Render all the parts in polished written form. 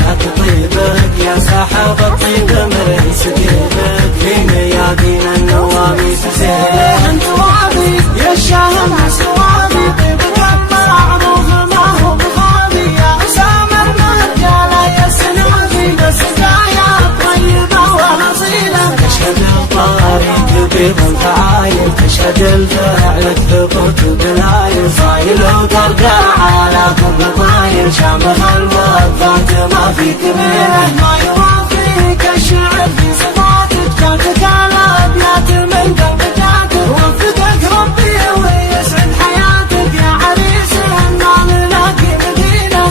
سجاياك طيبك يا سحاب الطيب مريس جيبك في ميادين النواميس سيرك انت وابي يا الشهم سوابي طيبك المعروف ما هو بغابي يا سامر مهجالة يا سنابي بسجاياك طيبة واصيلة تشهد الطريق بضل تعايل تشهد الفعل ثبوت دلايل صايل وترجع على كل طايل شامخ الوفات ما في كبيره ما يوافيك الشعر في صفاتك جاتك على ابيات من قلبك جاتك وفقك ربي ويسعد حياتك يا عريس ما نلاقي مدينه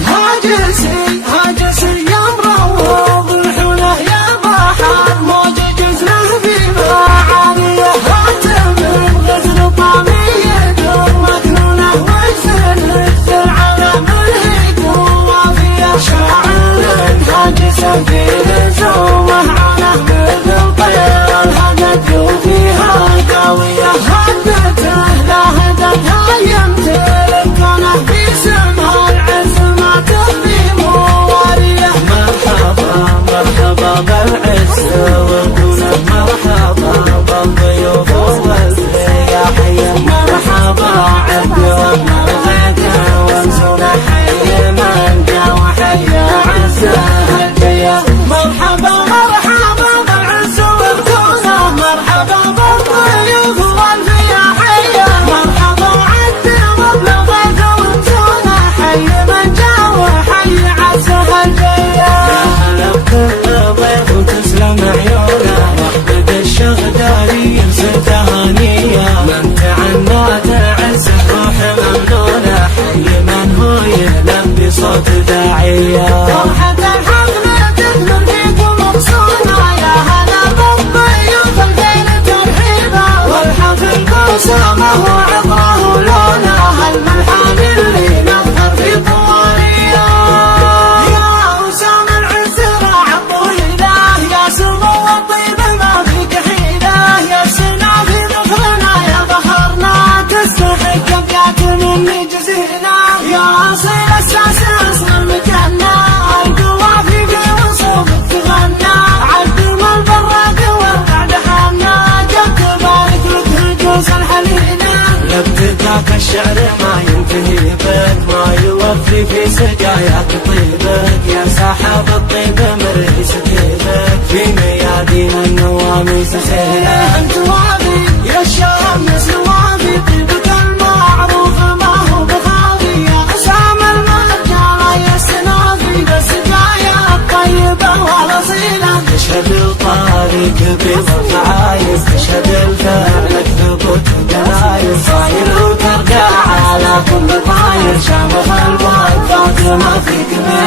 هاجسي يا مروض الحوله يا بحر موج جزره في معانيه هاتم الغزل طاميه دور مكنونه وزنك العالم الهيك وافيه شاعر هاجس في لزومه على مثل طير الهدد وفيها قويه هدته لا هدتها يمتلك كونه في سمها العز ما تخفي مواليه مرحبا بالعز والدولة مرحبا بالضيوف والسياحية مرحبا عبد والمرغيك وانسون حي من جا وحي عزه الجيه مرحبا بالعز والدولة مرحبا بالضيوف والسياحية مرحبا عبد والمرغيك وانسون حي من جا وحي عزه الجيه وتسلم عيونه رحبة الشغداري يرسل تهانيه من تعنى تعزه روح ممنونه حي من هو يهلم بصوت داعيه فرحة الحفل تكمل فيكم مبسوطه يا هلا بالضيوف الخير ترحيبه والحفل بسامه وعطاه لونه الملحن اللي نظهر في طواليه يا وسام العز راعى الطويله يا سمو الطيب ما فيك حيله يا سنا في ظهرنا يا ظهرنا تستحق ابيات مني جزيله يا اصيل الساس اصل المجنه القوافي في وصوفك تغنى عدم البراق والقعد حنا جد تبارك لك هجوز الحليله لابتداك الشعر ما ينتهي بك ما يوفي في سجاياك طيبك يا سحاب الطيب مريس جيبك في ميادين النواميس سيرك انت وابي يا الشمس وابي طيبك المعروف ما هو بغابي يا اسام المرجالة يا سنافي بسجاياك طيبة والاصيلة تشهد الطريق بضل عايز تشهد الفعل ثبوت دلايل صاير وترجع على كل طاير شامخ الوفات ما في كبير